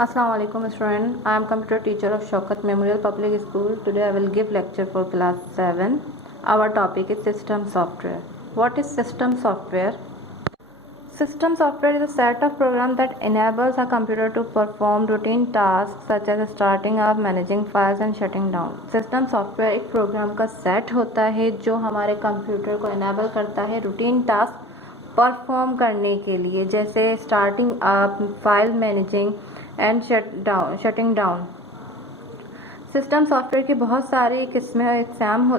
Assalamu alaikum student. I am computer teacher of Shaukat Memorial Public School. Today I will give lecture for class 7. Our topic is system software. What is system software? System software is a set of programs that enables a computer to perform routine tasks such as starting up, managing files and shutting down. System software एक programme का set होता है जो हमारे computer को enable करता है routine task perform करने के लिए, जैसे starting up, file managing and shutting down. System software की बहुत सारी किस्में एग्ज़ाम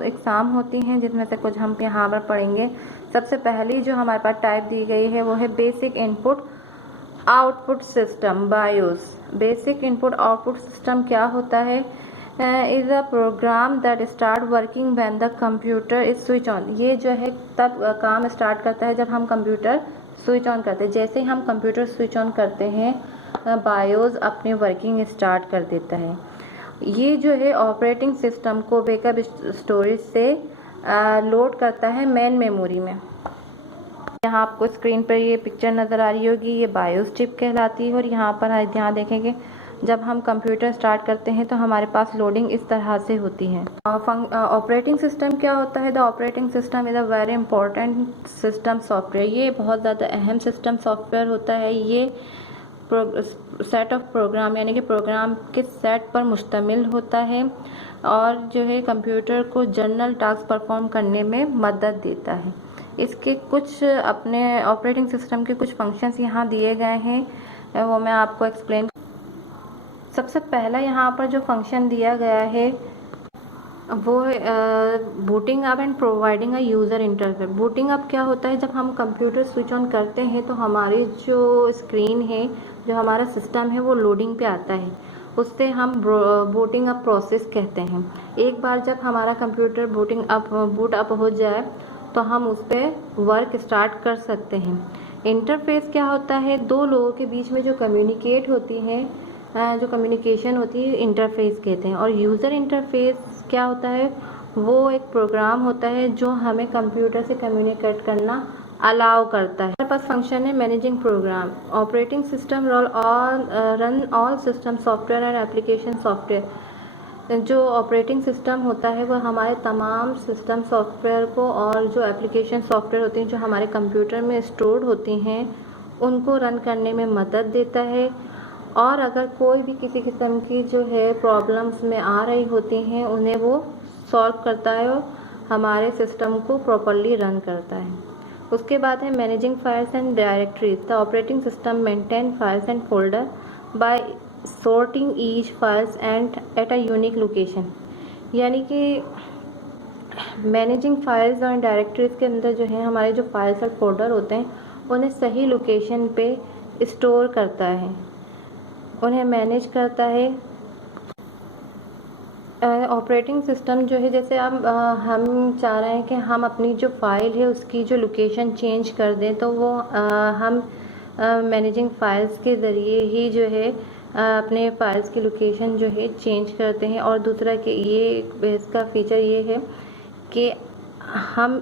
होती हैं, जिसमें से कुछ हम यहाँ पर पढ़ेंगे. सबसे पहली जो हमारे पास टाइप दी गई है वो है basic input output system, BIOS. Basic input output system क्या होता है? Is a program that start working when the computer is switch on. ये जो है तब काम स्टार्ट करता है जब हम कंप्यूटर स्विच ऑन करते हैं. जैसे ही हम कंप्यूटर स्विच ऑन करते हैं बायोस अपनी वर्किंग स्टार्ट कर देता है. ये जो है ऑपरेटिंग सिस्टम को बैकअप स्टोरेज से लोड करता है मेन मेमोरी में. यहाँ आपको स्क्रीन पर ये पिक्चर नज़र आ रही होगी, ये बायोस चिप कहलाती है. और यहाँ पर ध्यान देखेंगे जब हम कंप्यूटर स्टार्ट करते हैं तो हमारे पास लोडिंग इस तरह से होती है. ऑपरेटिंग सिस्टम क्या होता है? The operating system is a very important system software. ये बहुत ज़्यादा अहम सिस्टम सॉफ्टवेयर होता है. ये सेट ऑफ प्रोग्राम यानी कि प्रोग्राम के सेट पर मुश्तमिल होता है और जो है कंप्यूटर को जनरल टास्क परफॉर्म करने में मदद देता है. इसके कुछ अपने ऑपरेटिंग सिस्टम के कुछ फंक्शंस यहाँ दिए गए हैं, वो मैं आपको एक्सप्लेन. सबसे पहला यहाँ पर जो फंक्शन दिया गया है वो है booting up and providing a user interface. Booting up क्या होता है? जब हम कंप्यूटर स्विच ऑन करते हैं तो हमारी जो स्क्रीन है, जो हमारा सिस्टम है, वो लोडिंग पे आता है. उससे हम बूटिंग अप प्रोसेस कहते हैं. एक बार जब हमारा कंप्यूटर बूट अप हो जाए तो हम उस पर वर्क स्टार्ट कर सकते हैं. इंटरफेस क्या होता है? दो लोगों के बीच में जो कम्युनिकेट होती है, जो कम्युनिकेशन होती है, इंटरफेस कहते हैं. और यूज़र इंटरफेस क्या होता है? वो एक प्रोग्राम होता है जो हमें कंप्यूटर से कम्युनिकेट करना अलाउ करता है. हमारे पास फंक्शन है managing program. Operating system run all system software and application software. जो ऑपरेटिंग सिस्टम होता है वो हमारे तमाम सिस्टम सॉफ्टवेयर को और जो एप्लीकेशन सॉफ्टवेयर होती हैं जो हमारे कंप्यूटर में स्टोर्ड होती हैं उनको रन करने में मदद देता है. और अगर कोई भी किसी किस्म की जो है प्रॉब्लम्स में आ रही होती हैं उन्हें वो सॉल्व करता है और हमारे सिस्टम को प्रॉपर्ली रन करता है. उसके बाद है managing files and directories. The operating system maintain files and folder by sorting each files and at a unique location. यानी कि मैनेजिंग फाइल्स और डायरेक्टरीज के अंदर जो है हमारे जो फाइल्स और फोल्डर होते हैं उन्हें सही लोकेशन पे स्टोर करता है, उन्हें मैनेज करता है. ऑपरेटिंग सिस्टम जो है, जैसे अब हम चाह रहे हैं कि हम अपनी जो फाइल है उसकी जो लोकेशन चेंज कर दें तो वो हम मैनेजिंग फाइल्स के ज़रिए ही जो है अपने फाइल्स की लोकेशन जो है चेंज करते हैं. और दूसरा कि ये इसका फीचर ये है कि हम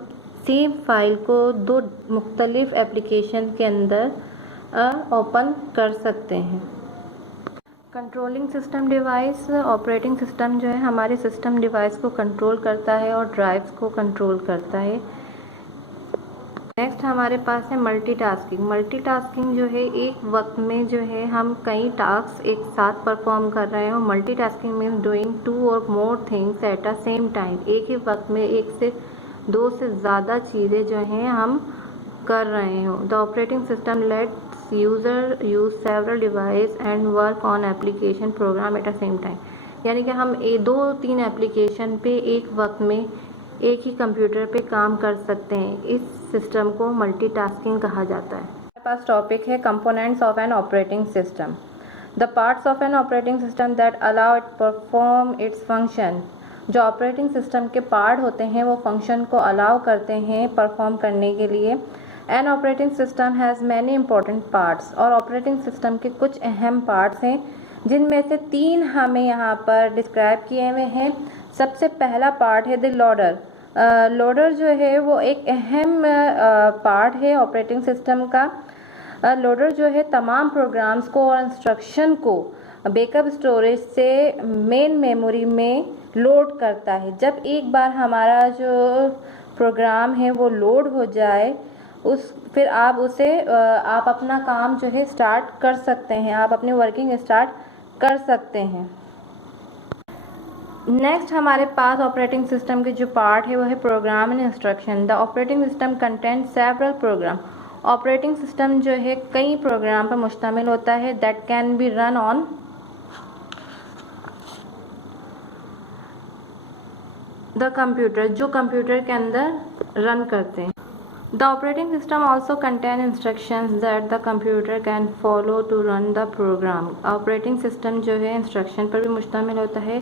सेम फाइल को दो मुख्तलिफ एप्लीकेशन के अंदर ओपन कर सकते हैं. Controlling system device. Operating system जो है हमारे सिस्टम डिवाइस को कंट्रोल करता है और ड्राइव्स को कंट्रोल करता है. नेक्स्ट हमारे पास है मल्टीटास्किंग. मल्टीटास्किंग जो है एक वक्त में जो है हम कई टास्क एक साथ परफॉर्म कर रहे हो. मल्टीटास्किंग मीन्स डूइंग टू और more things at a same time. एक ही वक्त में एक से दो से ज़्यादा चीज़ें जो हैं हम कर रहे हो. The operating system let's user use several device and work on application program at a same time. यानी कि हम 2-3 एप्लीकेशन पे एक वक्त में एक ही कंप्यूटर पे काम कर सकते हैं. इस सिस्टम को मल्टीटास्किंग कहा जाता है. हमारे पास टॉपिक है components of an operating system. The parts of an operating system that allow it perform its function. जो ऑपरेटिंग सिस्टम के पार्ट होते हैं वो फंक्शन को अलाउ करते हैं परफॉर्म करने के लिए. An operating system has many important parts, और ऑपरेटिंग सिस्टम के कुछ अहम पार्ट्स हैं जिनमें से 3 हमें यहाँ पर डिस्क्राइब किए हुए हैं। सबसे पहला पार्ट है द लोडर। लोडर जो है वो एक अहम पार्ट है ऑपरेटिंग सिस्टम का। लोडर जो है तमाम प्रोग्राम्स को और इंस्ट्रक्शन को बैकअप स्टोरेज से मेन मेमोरी में लोड करता है। जब एक बार हमारा जो प्रोग्राम है वो लोड हो जाए फिर आप अपना काम जो है स्टार्ट कर सकते हैं, आप अपनी वर्किंग स्टार्ट कर सकते हैं। नेक्स्ट हमारे पास ऑपरेटिंग सिस्टम के जो पार्ट है वो है program and instruction. The operating system contain several program. Operating system जो है कई प्रोग्राम पर मुश्तमिल होता है that can be run on the computer, जो कंप्यूटर के अंदर रन करते हैं। The operating system also contain instructions that the computer can follow to run the program. Operating system जो है इंस्ट्रक्शन पर भी मुश्तमिल होता है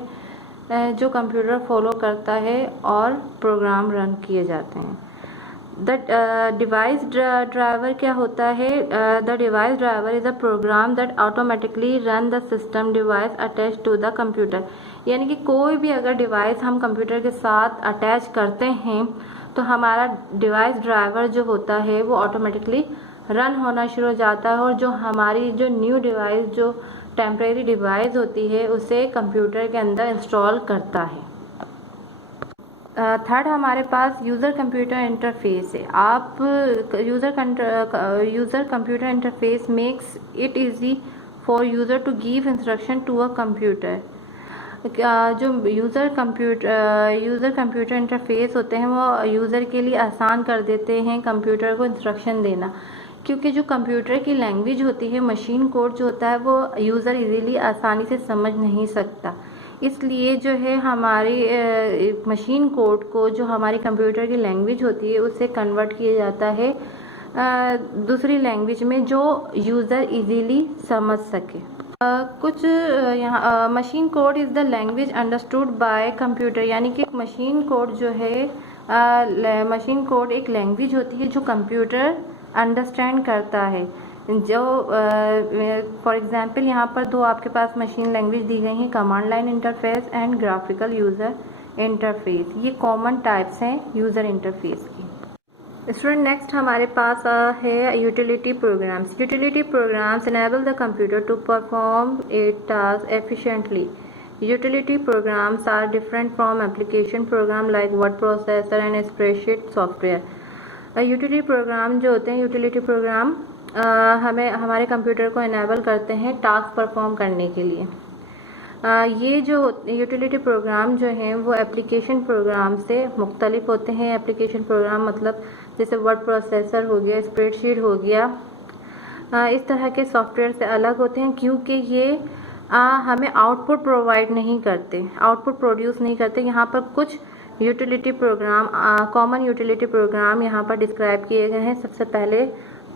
जो कंप्यूटर फॉलो करता है और प्रोग्राम रन किए जाते हैं। द डिवाइस ड्राइवर क्या होता है? The device driver is a program that automatically run the system device attach to the computer. यानी कि कोई भी अगर डिवाइस हम कंप्यूटर के साथ अटैच करते हैं तो हमारा डिवाइस ड्राइवर जो होता है वो ऑटोमेटिकली रन होना शुरू हो जाता है और जो हमारी जो न्यू डिवाइस जो टेम्परेरी डिवाइस होती है उसे कंप्यूटर के अंदर इंस्टॉल करता है। थर्ड हमारे पास यूज़र कंप्यूटर इंटरफेस है। आप user computer interface makes it easy for user to give instruction to a computer. जो यूज़र कंप्यूटर इंटरफेस होते हैं वो यूज़र के लिए आसान कर देते हैं कंप्यूटर को इंस्ट्रक्शन देना, क्योंकि जो कंप्यूटर की लैंग्वेज होती है, मशीन कोड जो होता है वो यूज़र इजीली आसानी से समझ नहीं सकता। इसलिए जो है हमारी मशीन कोड को जो हमारी कंप्यूटर की लैंग्वेज होती है उससे कन्वर्ट किया जाता है दूसरी लैंग्वेज में जो यूज़र इजीली समझ सके। कुछ यहाँ machine code is the language understood by computer, यानी कि मशीन कोड जो है मशीन कोड एक लैंग्वेज होती है जो कंप्यूटर अंडरस्टैंड करता है। जो फॉर एग्जांपल यहाँ पर 2 आपके पास मशीन लैंग्वेज दी गई हैं, command line interface and graphical user interface. ये कॉमन टाइप्स हैं यूज़र इंटरफेस की। स्टूडेंट नेक्स्ट हमारे पास है utility programs. Utility programs enable the computer to perform a task efficiently. Utility programs are different from application program like word processor and spreadsheet software. Utility program जो होते हैं, utility programme हमें हमारे computer को enable करते हैं task perform करने के लिए। ये जो यूटिलिटी प्रोग्राम जो हैं वो एप्लीकेशन प्रोग्राम से मुख्तलिफ होते हैं। एप्लीकेशन प्रोग्राम मतलब जैसे वर्ड प्रोसेसर हो गया, स्प्रेडशीट हो गया, इस तरह के सॉफ्टवेयर से अलग होते हैं क्योंकि ये हमें आउटपुट प्रोवाइड नहीं करते, आउटपुट प्रोड्यूस नहीं करते। यहाँ पर कुछ utility program common utility program यहाँ पर डिस्क्राइब किए गए हैं। सबसे पहले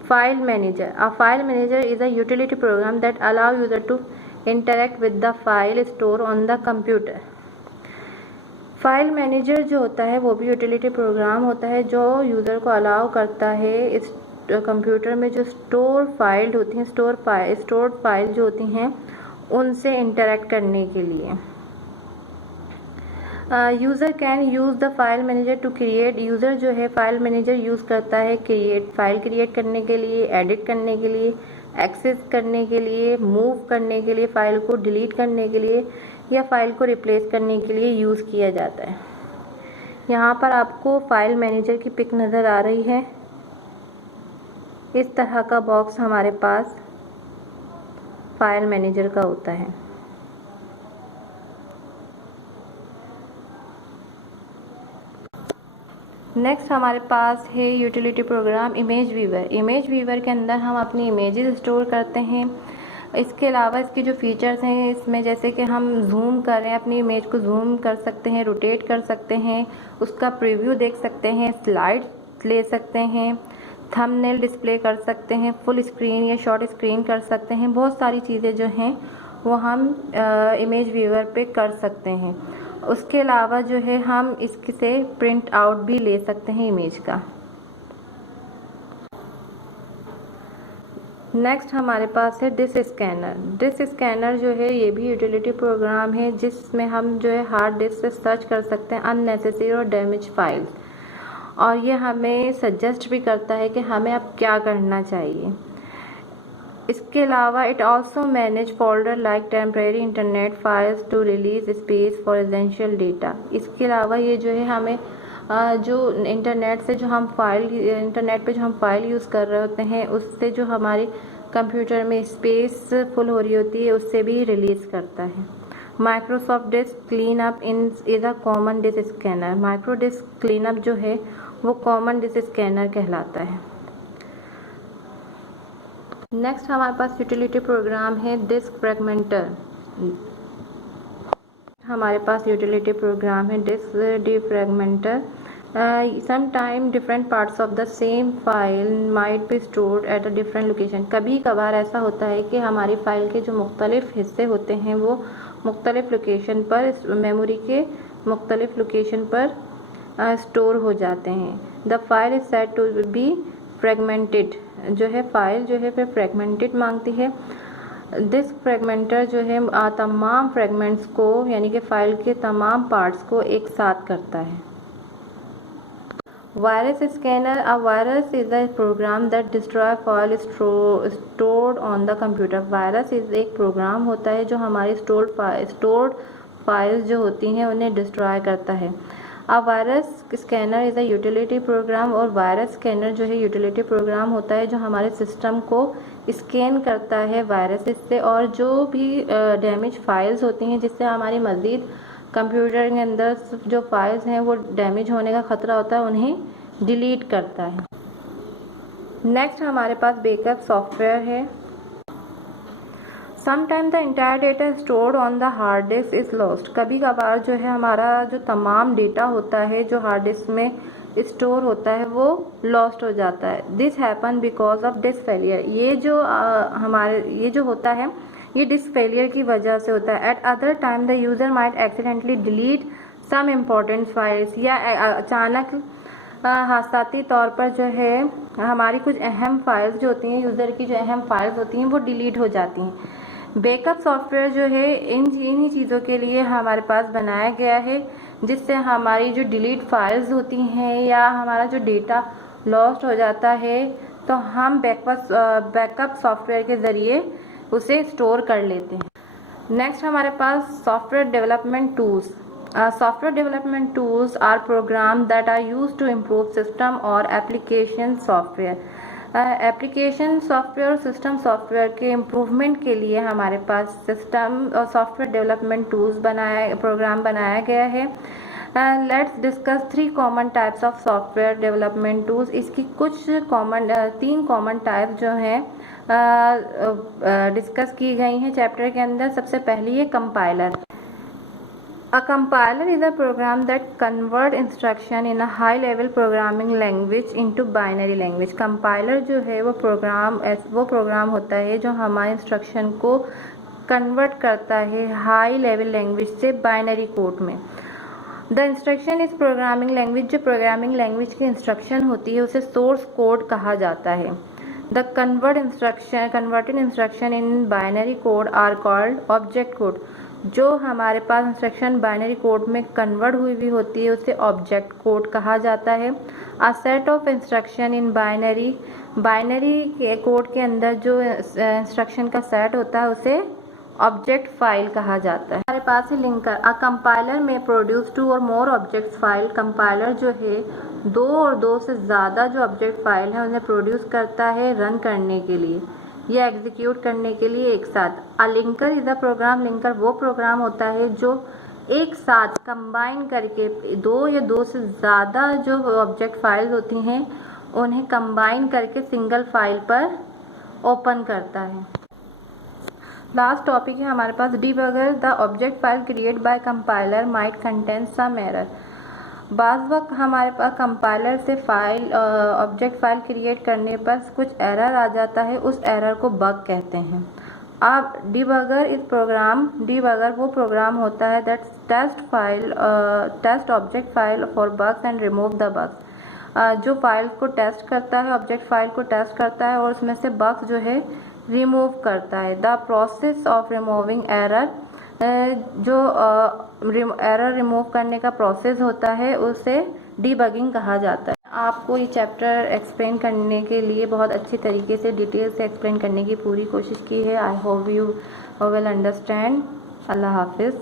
file manager. A file manager is a utility program that allow user to interact with the file store on the computer। File manager जो होता है वो भी यूटिलिटी प्रोग्राम होता है जो यूज़र को अलाउ करता है इस कंप्यूटर में जो स्टोर फाइल होती हैं, स्टोर्ड फाइल जो होती हैं उनसे इंटरेक्ट करने के लिए। User can use the file manager to create. User जो है फाइल मैनेजर यूज़ करता है फाइल क्रिएट करने के लिए, एडिट करने के लिए, एक्सेस करने के लिए, मूव करने के लिए, फाइल को डिलीट करने के लिए या फाइल को रिप्लेस करने के लिए यूज़ किया जाता है। यहाँ पर आपको फाइल मैनेजर की पिक नज़र आ रही है। इस तरह का बॉक्स हमारे पास फाइल मैनेजर का होता है। नेक्स्ट हमारे पास है utility programme image viewer. Image viewer के अंदर हम अपनी इमेजेस स्टोर करते हैं। इसके अलावा इसके जो फीचर्स हैं इसमें जैसे कि हम जूम करें, अपनी इमेज को जूम कर सकते हैं, रोटेट कर सकते हैं, उसका प्रीव्यू देख सकते हैं, स्लाइड ले सकते हैं, थंबनेल डिस्प्ले कर सकते हैं, फुल स्क्रीन या शॉर्ट स्क्रीन कर सकते हैं। बहुत सारी चीज़ें जो हैं वो हम इमेज व्यूवर पे कर सकते हैं। उसके अलावा जो है हम इससे प्रिंट आउट भी ले सकते हैं इमेज का। नेक्स्ट हमारे पास है डिस्क स्कैनर। डिस्क स्कैनर जो है ये भी यूटिलिटी प्रोग्राम है जिसमें हम जो है हार्ड डिस्क से सर्च कर सकते हैं अननेसेसरी और डैमेज फाइल्स, और ये हमें सजेस्ट भी करता है कि हमें अब क्या करना चाहिए। इसके अलावा it also manage folder like temporary internet files to release space for essential data. इसके अलावा ये जो है हमें जो इंटरनेट से जो हम इंटरनेट पे जो हम फाइल यूज़ कर रहे होते हैं उससे जो हमारी कंप्यूटर में स्पेस फुल हो रही होती है उससे भी रिलीज़ करता है। Microsoft disk clean up is a common disk scanner. Micro disk clean up जो है वो कॉमन डिस्क स्कैनर कहलाता है। नेक्स्ट हमारे पास यूटिलिटी प्रोग्राम है डिस्क फ्रैगमेंटर। हमारे पास यूटिलिटी प्रोग्राम है disk defragmenter. Sometime different parts of the same file might be stored at a different location. कभी कभार ऐसा होता है कि हमारी फाइल के जो मुख्तलिफ हिस्से होते हैं वो मुख्तलिफ लोकेशन पर, मेमोरी के मुख्तलिफ लोकेशन पर स्टोर हो जाते हैं। The file is said to be fragmented. जो है फाइल जो है फिर फ्रेगमेंटेड मांगती है। डिस्क फ्रेगमेंटर जो है तमाम फ्रेगमेंट्स को यानी कि फाइल के तमाम पार्ट्स को एक साथ करता है। Virus scanner. A virus is a program that destroy file stored on the computer. Virus is एक प्रोग्राम होता है जो हमारी स्टोर्ड फाइल्स जो होती हैं उन्हें डिस्ट्रॉय करता है। A virus scanner is a utility programme. और वायरस स्कैनर जो है यूटिलिटी प्रोग्राम होता है जो हमारे सिस्टम को स्कैन करता है वायरस से, और जो भी डैमेज फाइल्स होती हैं जिससे हमारी मज़ीद कंप्यूटर के अंदर जो फाइल्स हैं वो डैमेज होने का ख़तरा होता है उन्हें डिलीट करता है। नेक्स्ट हमारे पास बैकअप सॉफ्टवेयर है। Sometime the entire data stored on the hard disk is lost. कभी कभार जो है हमारा जो तमाम डेटा होता है जो हार्ड डिस्क में स्टोर होता है वो लॉस्ट हो जाता है। This happen because of disc failure. ये जो होता है ये डिस्क फेलियर की वजह से होता है। At other time the user might accidentally delete some important files. या अचानक हादसाती तौर पर जो है हमारी कुछ अहम फाइल्स जो होती हैं, यूज़र की जो अहम फाइल्स होती हैं वो डिलीट हो जाती हैं। बैकअप सॉफ्टवेयर जो है इन्हीं चीज़ों के लिए हमारे पास बनाया गया है जिससे हमारी जो डिलीट फाइल्स होती हैं या हमारा जो डेटा लॉस्ट हो जाता है तो हम बैकअप सॉफ्टवेयर के ज़रिए उसे स्टोर कर लेते हैं। नेक्स्ट हमारे पास software development tools. Software development tools are programs that are used to improve system or application software. Application software और सिस्टम सॉफ्टवेयर के इम्प्रूवमेंट के लिए हमारे पास सिस्टम और सॉफ्टवेयर डेवलपमेंट टूल्स प्रोग्राम बनाया गया है। Let's discuss 3 common types of software development tools. इसकी कुछ 3 कॉमन टाइप जो हैं डिस्कस की गई हैं चैप्टर के अंदर। सबसे पहली है compiler. A compiler is a program that convert instruction in a high-level programming language into binary language. Compiler जो है वो प्रोग्राम होता है जो हमारे इंस्ट्रक्शन को कन्वर्ट करता है हाई लेवल लैंग्वेज से बाइनरी कोड में। The instruction is programming language. जो प्रोग्रामिंग लैंग्वेज की इंस्ट्रक्शन होती है उसे सोर्स कोड कहा जाता है। The converted instruction in binary code are called object code. जो हमारे पास इंस्ट्रक्शन बाइनरी कोड में कन्वर्ट हुई होती है उसे ऑब्जेक्ट कोड कहा जाता है। A set of instruction in binary के कोड के अंदर जो इंस्ट्रक्शन का सेट होता है उसे ऑब्जेक्ट फाइल कहा जाता है। हमारे पास है लिंकर। अ कंपाइलर में प्रोड्यूस 2 और मोर ऑब्जेक्ट फाइल। कंपाइलर जो है 2 और 2 से ज़्यादा जो ऑब्जेक्ट फाइल है उन्हें प्रोड्यूस करता है रन करने के लिए या एग्जीक्यूट करने के लिए एक साथ। A linker is a program. Linker वो प्रोग्राम होता है जो एक साथ कंबाइन करके 2 या 2 से ज़्यादा जो ऑब्जेक्ट फाइल्स होती हैं उन्हें कंबाइन करके सिंगल फाइल पर ओपन करता है। लास्ट टॉपिक है हमारे पास debugger. The object file create by compiler might contain some error. बाज़ वक्त हमारे पास कंपाइलर से ऑब्जेक्ट फाइल क्रिएट करने पर कुछ एरर आ जाता है, उस एरर को बग कहते हैं। अब डिबगर वो प्रोग्राम होता है that test object file for bugs and remove the bugs. जो फाइल को टेस्ट करता है, ऑब्जेक्ट फाइल को टेस्ट करता है और उसमें से बग्स जो है रिमूव करता है। The process of removing error, जो एरर रिमूव करने का प्रोसेस होता है उसे डीबगिंग कहा जाता है। आपको ये चैप्टर एक्सप्लेन करने के लिए बहुत अच्छी तरीके से डिटेल से एक्सप्लेन करने की पूरी कोशिश की है। I hope you will understand. अल्लाह हाफिज़।